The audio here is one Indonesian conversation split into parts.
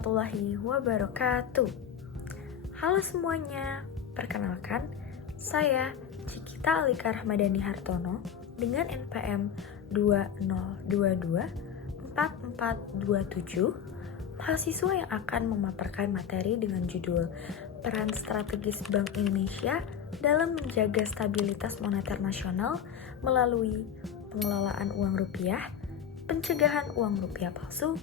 warahmatullahi wabarakatuh. Halo semuanya, perkenalkan saya Cikita Alika Rahmadani Hartono dengan NPM 20224427, mahasiswa yang akan memaparkan materi dengan judul Peran Strategis Bank Indonesia dalam menjaga stabilitas moneter nasional melalui pengelolaan uang rupiah, pencegahan uang rupiah palsu,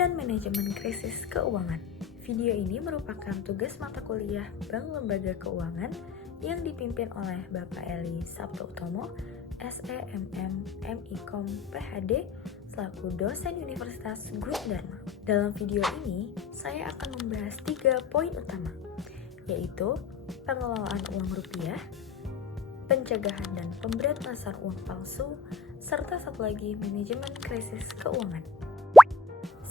dan manajemen krisis keuangan. Video ini merupakan tugas mata kuliah Bank Lembaga Keuangan yang dipimpin oleh Bapak Eli Sabto Utomo, SEMM MIKOM PhD, selaku dosen Universitas Gundharma. Dalam video ini, saya akan membahas 3 poin utama, yaitu pengelolaan uang rupiah, pencegahan dan pemberantasan uang palsu, serta satu lagi manajemen krisis keuangan.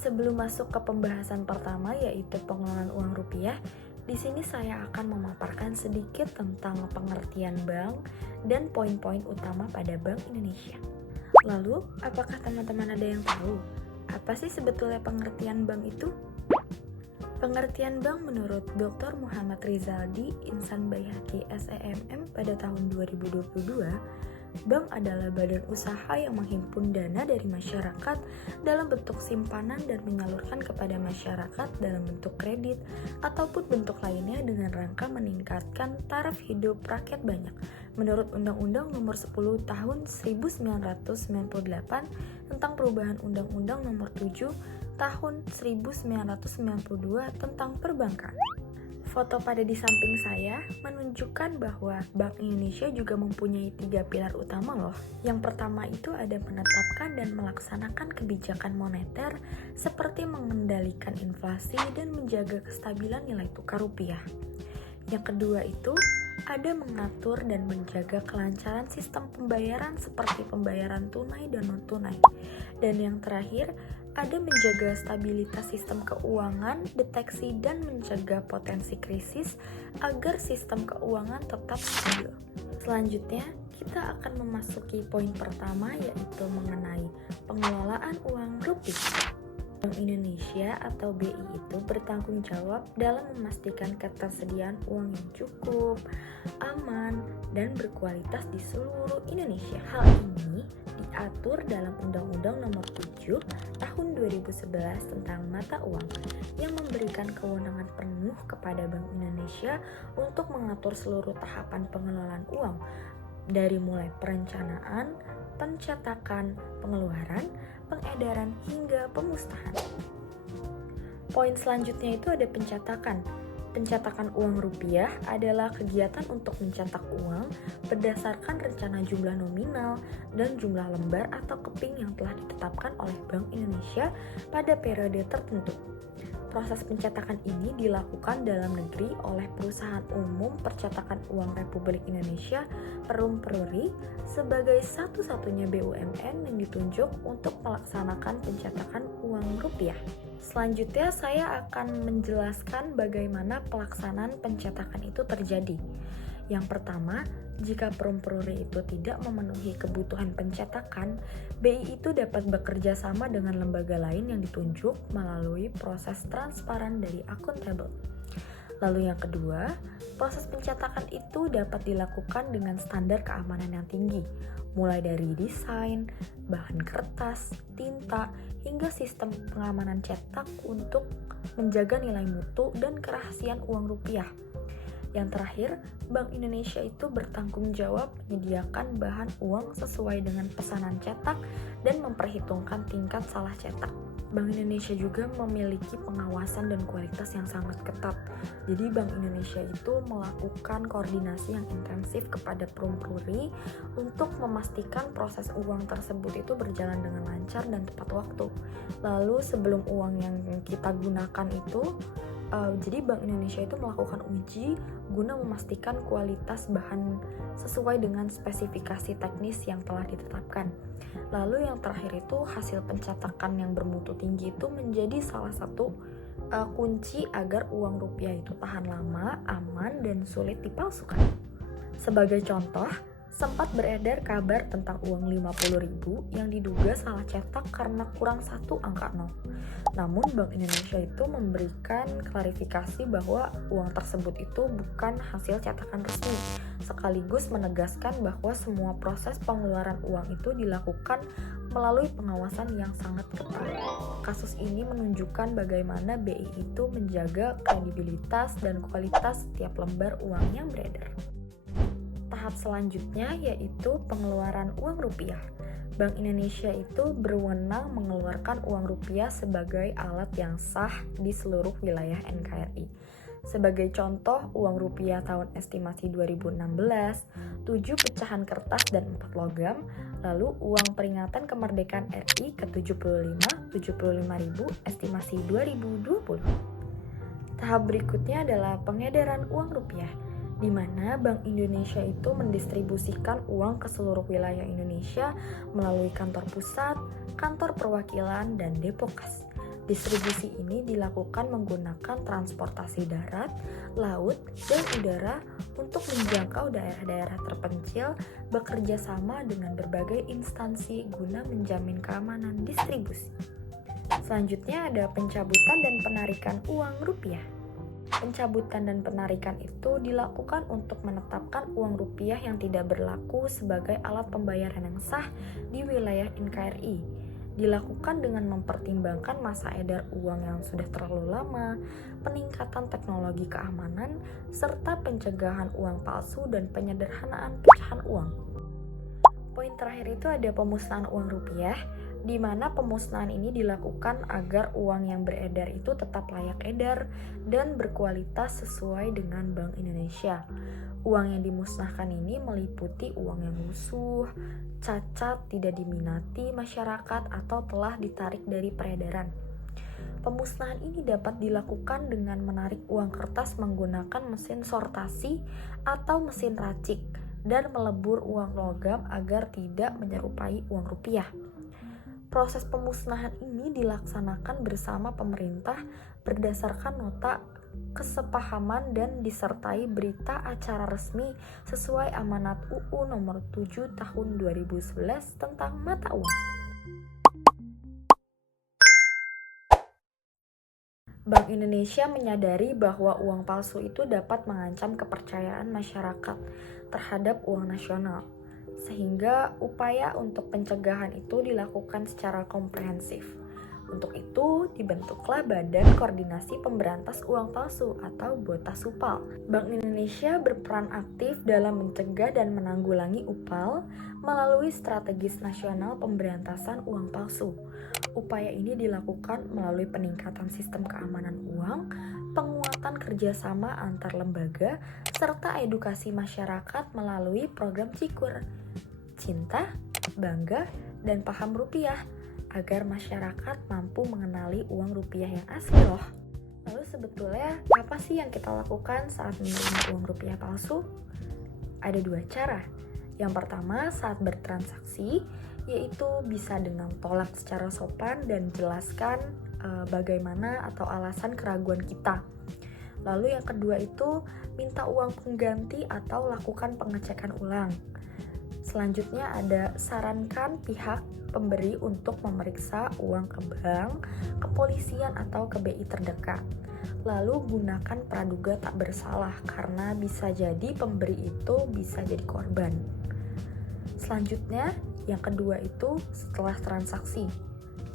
Sebelum masuk ke pembahasan pertama, yaitu pengelolaan uang rupiah, di sini saya akan memaparkan sedikit tentang pengertian bank dan poin-poin utama pada Bank Indonesia. Lalu, apakah teman-teman ada yang tahu apa sih sebetulnya pengertian bank itu? Pengertian bank menurut Dr. Muhammad Rizaldi Insan Baihaqi SEMM pada tahun 2022, bank adalah badan usaha yang menghimpun dana dari masyarakat dalam bentuk simpanan dan menyalurkan kepada masyarakat dalam bentuk kredit ataupun bentuk lainnya dengan rangka meningkatkan taraf hidup rakyat banyak menurut Undang-Undang Nomor 10 Tahun 1998 tentang perubahan Undang-Undang Nomor 7 Tahun 1992 tentang perbankan. Foto pada di samping saya menunjukkan bahwa Bank Indonesia juga mempunyai 3 pilar utama loh. Yang pertama itu ada menetapkan dan melaksanakan kebijakan moneter seperti mengendalikan inflasi dan menjaga kestabilan nilai tukar rupiah. Yang kedua itu ada mengatur dan menjaga kelancaran sistem pembayaran seperti pembayaran tunai dan non-tunai. Dan yang terakhir, ada menjaga stabilitas sistem keuangan, deteksi dan mencegah potensi krisis agar sistem keuangan tetap stabil. Selanjutnya, kita akan memasuki poin pertama, yaitu mengenai pengelolaan uang rupiah. Bank Indonesia atau BI itu bertanggung jawab dalam memastikan ketersediaan uang yang cukup, aman, dan berkualitas di seluruh Indonesia. Hal ini diatur dalam Undang-Undang Nomor 7 Tahun 2011 tentang mata uang yang memberikan kewenangan penuh kepada Bank Indonesia untuk mengatur seluruh tahapan pengelolaan uang dari mulai perencanaan, pencetakan, pengeluaran, pengedaran, hingga pemusnahan. Poin selanjutnya itu ada pencetakan. Pencetakan uang rupiah adalah kegiatan untuk mencetak uang berdasarkan rencana jumlah nominal dan jumlah lembar atau keping yang telah ditetapkan oleh Bank Indonesia pada periode tertentu. Proses pencetakan ini dilakukan dalam negeri oleh Perusahaan Umum Percetakan Uang Republik Indonesia Perum Peruri sebagai satu-satunya BUMN yang ditunjuk untuk melaksanakan pencetakan uang rupiah. Selanjutnya saya akan menjelaskan bagaimana pelaksanaan pencetakan itu terjadi. Yang pertama, jika Perum Peruri itu tidak memenuhi kebutuhan pencetakan, BI itu dapat bekerja sama dengan lembaga lain yang ditunjuk melalui proses transparan dari akuntabel. Lalu yang kedua, proses pencetakan itu dapat dilakukan dengan standar keamanan yang tinggi, mulai dari desain, bahan kertas, tinta, hingga sistem pengamanan cetak untuk menjaga nilai mutu dan kerahasiaan uang rupiah. Yang terakhir, Bank Indonesia itu bertanggung jawab menyediakan bahan uang sesuai dengan pesanan cetak dan memperhitungkan tingkat salah cetak. Bank Indonesia juga memiliki pengawasan dan kualitas yang sangat ketat. Jadi Bank Indonesia itu melakukan koordinasi yang intensif kepada Perum Peruri untuk memastikan proses uang tersebut itu berjalan dengan lancar dan tepat waktu. Lalu sebelum uang yang kita gunakan itu jadi Bank Indonesia itu melakukan uji guna memastikan kualitas bahan sesuai dengan spesifikasi teknis yang telah ditetapkan. Lalu yang terakhir itu hasil pencetakan yang bermutu tinggi itu menjadi salah satu kunci agar uang rupiah itu tahan lama, aman, dan sulit dipalsukan. Sebagai contoh, Sempat beredar kabar tentang uang 50.000 yang diduga salah cetak karena kurang satu angka 0. Namun Bank Indonesia itu memberikan klarifikasi bahwa uang tersebut itu bukan hasil cetakan resmi, sekaligus menegaskan bahwa semua proses pengeluaran uang itu dilakukan melalui pengawasan yang sangat ketat. Kasus ini menunjukkan bagaimana BI itu menjaga kredibilitas dan kualitas setiap lembar uang yang beredar. Tahap selanjutnya yaitu pengeluaran uang rupiah. Bank Indonesia itu berwenang mengeluarkan uang rupiah sebagai alat yang sah di seluruh wilayah NKRI. Sebagai contoh, uang rupiah tahun estimasi 2016, 7 pecahan kertas dan 4 logam, lalu uang peringatan kemerdekaan RI ke-75, 75.000 estimasi 2020. Tahap berikutnya adalah pengedaran uang rupiah, di mana Bank Indonesia itu mendistribusikan uang ke seluruh wilayah Indonesia melalui kantor pusat, kantor perwakilan, dan depo kas. Distribusi ini dilakukan menggunakan transportasi darat, laut, dan udara untuk menjangkau daerah-daerah terpencil bekerja sama dengan berbagai instansi guna menjamin keamanan distribusi. Selanjutnya ada pencabutan dan penarikan uang rupiah. Pencabutan dan penarikan itu dilakukan untuk menetapkan uang rupiah yang tidak berlaku sebagai alat pembayaran yang sah di wilayah NKRI. Dilakukan dengan mempertimbangkan masa edar uang yang sudah terlalu lama, peningkatan teknologi keamanan, serta pencegahan uang palsu dan penyederhanaan pecahan uang. Poin terakhir itu ada pemusnahan uang rupiah, di mana pemusnahan ini dilakukan agar uang yang beredar itu tetap layak edar dan berkualitas sesuai dengan Bank Indonesia. Uang yang dimusnahkan ini meliputi uang yang lusuh, cacat, tidak diminati masyarakat, atau telah ditarik dari peredaran. Pemusnahan ini dapat dilakukan dengan menarik uang kertas menggunakan mesin sortasi atau mesin racik dan melebur uang logam agar tidak menyerupai uang rupiah. Proses pemusnahan ini dilaksanakan bersama pemerintah berdasarkan nota kesepahaman dan disertai berita acara resmi sesuai amanat UU nomor 7 tahun 2011 tentang mata uang. Bank Indonesia menyadari bahwa uang palsu itu dapat mengancam kepercayaan masyarakat terhadap uang nasional, sehingga upaya untuk pencegahan itu dilakukan secara komprehensif. Untuk itu, dibentuklah Badan Koordinasi Pemberantas Uang Palsu atau BOTASUPAL. Bank Indonesia berperan aktif dalam mencegah dan menanggulangi UPAL melalui Strategis Nasional Pemberantasan Uang Palsu. Upaya ini dilakukan melalui peningkatan sistem keamanan uang, penguatan kerjasama antar lembaga, serta edukasi masyarakat melalui program Cikur, Cinta, Bangga, dan Paham Rupiah, agar masyarakat mampu mengenali uang rupiah yang asli loh. Lalu sebetulnya apa sih yang kita lakukan saat menerima uang rupiah palsu? Ada dua cara. Yang pertama saat bertransaksi, yaitu bisa dengan tolak secara sopan dan jelaskan bagaimana atau alasan keraguan kita. Lalu yang kedua itu minta uang pengganti atau lakukan pengecekan ulang. Selanjutnya ada sarankan pihak pemberi untuk memeriksa uang ke bank, kepolisian atau ke BI terdekat. Lalu gunakan praduga tak bersalah karena bisa jadi pemberi itu bisa jadi korban. Selanjutnya, yang kedua itu setelah transaksi.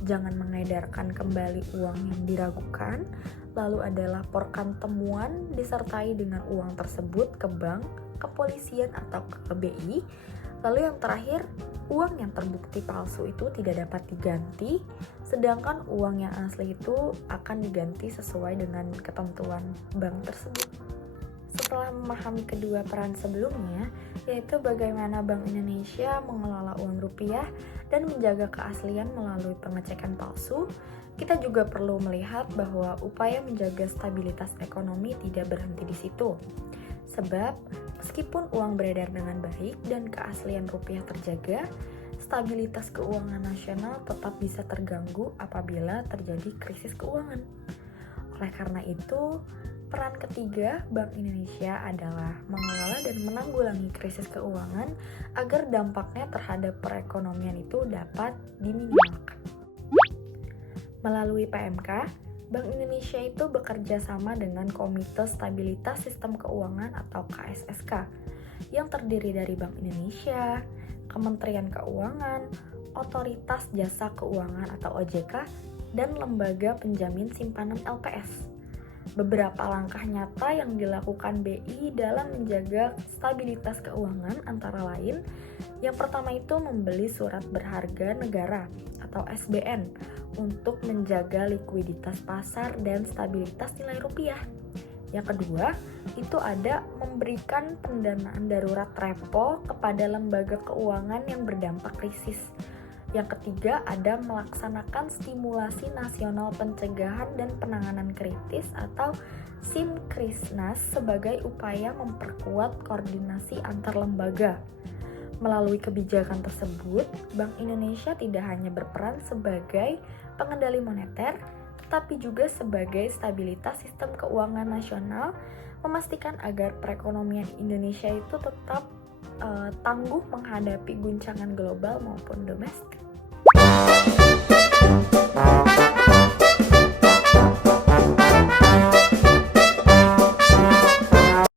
Jangan mengedarkan kembali uang yang diragukan, lalu ada laporkan temuan disertai dengan uang tersebut ke bank, kepolisian atau ke BI. Lalu yang terakhir, uang yang terbukti palsu itu tidak dapat diganti, sedangkan uang yang asli itu akan diganti sesuai dengan ketentuan bank tersebut. Setelah memahami kedua peran sebelumnya, yaitu bagaimana Bank Indonesia mengelola uang rupiah dan menjaga keaslian melalui pengecekan palsu, kita juga perlu melihat bahwa upaya menjaga stabilitas ekonomi tidak berhenti di situ. Sebab, meskipun uang beredar dengan baik dan keaslian rupiah terjaga, stabilitas keuangan nasional tetap bisa terganggu apabila terjadi krisis keuangan. Oleh karena itu, peran ketiga Bank Indonesia adalah mengelola dan menanggulangi krisis keuangan agar dampaknya terhadap perekonomian itu dapat diminimalkan. Melalui PMK, Bank Indonesia itu bekerja sama dengan Komite Stabilitas Sistem Keuangan atau KSSK yang terdiri dari Bank Indonesia, Kementerian Keuangan, Otoritas Jasa Keuangan atau OJK, dan Lembaga Penjamin Simpanan LPS. Beberapa langkah nyata yang dilakukan BI dalam menjaga stabilitas keuangan antara lain, yang pertama itu membeli surat berharga negara atau SBN untuk menjaga likuiditas pasar dan stabilitas nilai rupiah. Yang kedua, itu ada memberikan pendanaan darurat repo kepada lembaga keuangan yang berdampak krisis. Yang ketiga, ada melaksanakan stimulasi nasional pencegahan dan penanganan kritis atau SIMKRISNAS sebagai upaya memperkuat koordinasi antar lembaga. Melalui kebijakan tersebut, Bank Indonesia tidak hanya berperan sebagai pengendali moneter, tetapi juga sebagai stabilitas sistem keuangan nasional, memastikan agar perekonomian Indonesia itu tetap tangguh menghadapi guncangan global maupun domestik.